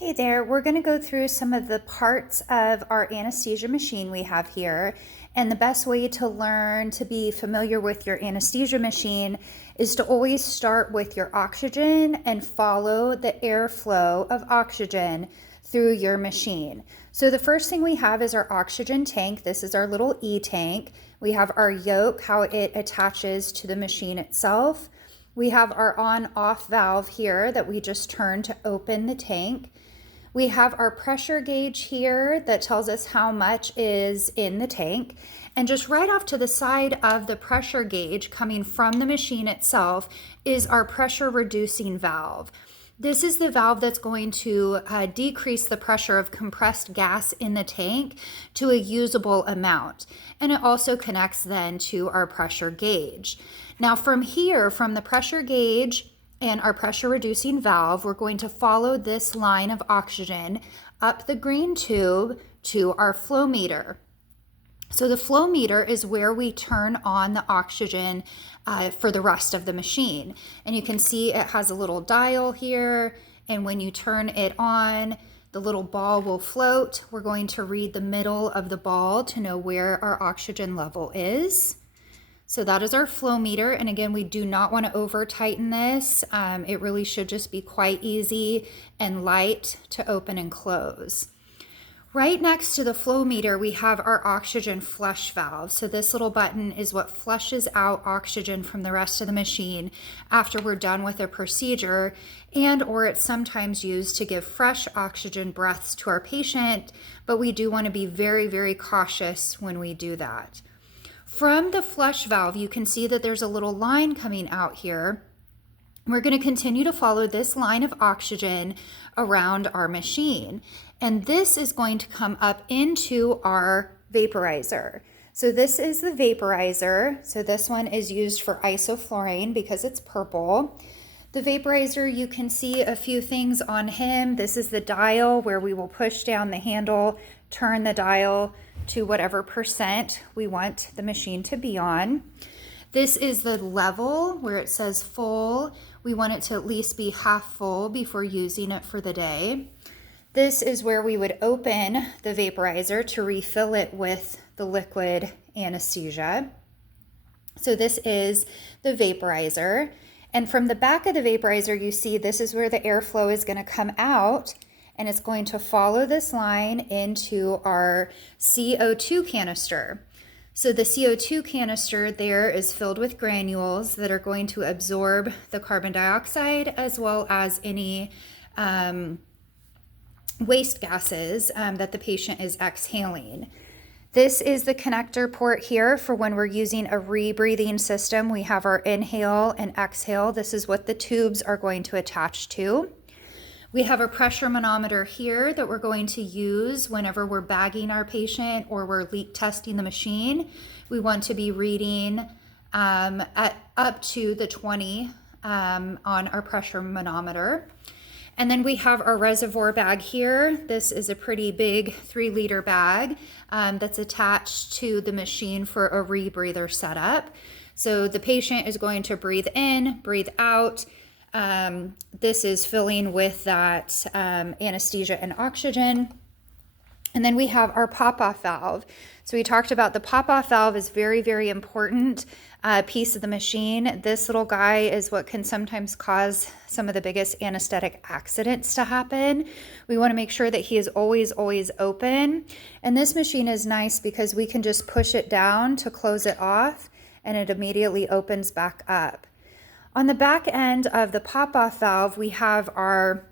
Hey there, we're going to go through some of the parts of our anesthesia machine we have here. And the best way to learn to be familiar with your anesthesia machine is to always start with your oxygen and follow the airflow of oxygen through your machine. So the first thing we have is our oxygen tank. This is our little E-tank. We have our yoke, how it attaches to the machine itself. We have our on-off valve here that we just turn to open the tank. We have our pressure gauge here that tells us how much is in the tank. And just right off to the side of the pressure gauge coming from the machine itself is our pressure reducing valve. This is the valve that's going to decrease the pressure of compressed gas in the tank to a usable amount. And it also connects then to our pressure gauge. Now from here, from the pressure gauge and our pressure reducing valve, we're going to follow this line of oxygen up the green tube to our flow meter. So the flow meter is where we turn on the oxygen for the rest of the machine. And you can see it has a little dial here. And when you turn it on, the little ball will float. We're going to read the middle of the ball to know where our oxygen level is. So that is our flow meter. And again, we do not want to over tighten this. It really should just be quite easy and light to open and close. Right next to the flow meter, we have our oxygen flush valve. So this little button is what flushes out oxygen from the rest of the machine after we're done with a procedure, or it's sometimes used to give fresh oxygen breaths to our patient, but we do want to be very, very cautious when we do that. From the flush valve, you can see that there's a little line coming out here. We're going to continue to follow this line of oxygen around our machine. And this is going to come up into our vaporizer. So this is the vaporizer. So this one is used for isoflurane because it's purple. The vaporizer, you can see a few things on him. This is the dial where we will push down the handle, turn the dial to whatever percent we want the machine to be on. This is the level where it says full. We want it to at least be half full before using it for the day. This is where we would open the vaporizer to refill it with the liquid anesthesia. So this is the vaporizer. And from the back of the vaporizer, you see this is where the airflow is going to come out, and it's going to follow this line into our CO2 canister. So the CO2 canister there is filled with granules that are going to absorb the carbon dioxide as well as any waste gases that the patient is exhaling. This is the connector port here for when we're using a rebreathing system. We have our inhale and exhale. This is what the tubes are going to attach to. We have a pressure manometer here that we're going to use whenever we're bagging our patient or we're leak testing the machine. We want to be reading at up to the 20 on our pressure manometer. And then we have our reservoir bag here. This is a pretty big 3-liter bag that's attached to the machine for a rebreather setup. So the patient is going to breathe in, breathe out. This is filling with that anesthesia and oxygen. And then we have our pop-off valve. So we talked about the pop-off valve is very, very important piece of the machine. This little guy is what can sometimes cause some of the biggest anesthetic accidents to happen. We want to make sure that he is always, always open. And this machine is nice because we can just push it down to close it off, and it immediately opens back up. On the back end of the pop-off valve, we have our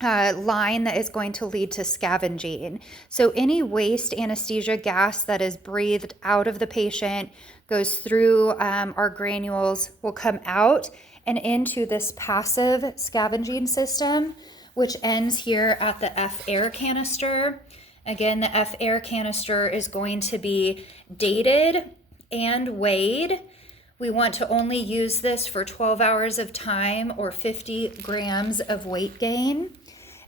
line that is going to lead to scavenging. So any waste anesthesia gas that is breathed out of the patient goes through our granules, will come out and into this passive scavenging system, which ends here at the F-air canister. Again, the F-air canister is going to be dated and weighed. We want to only use this for 12 hours of time or 50 grams of weight gain.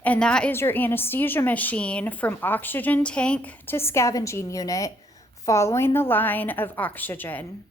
And that is your anesthesia machine from oxygen tank to scavenging unit, following the line of oxygen.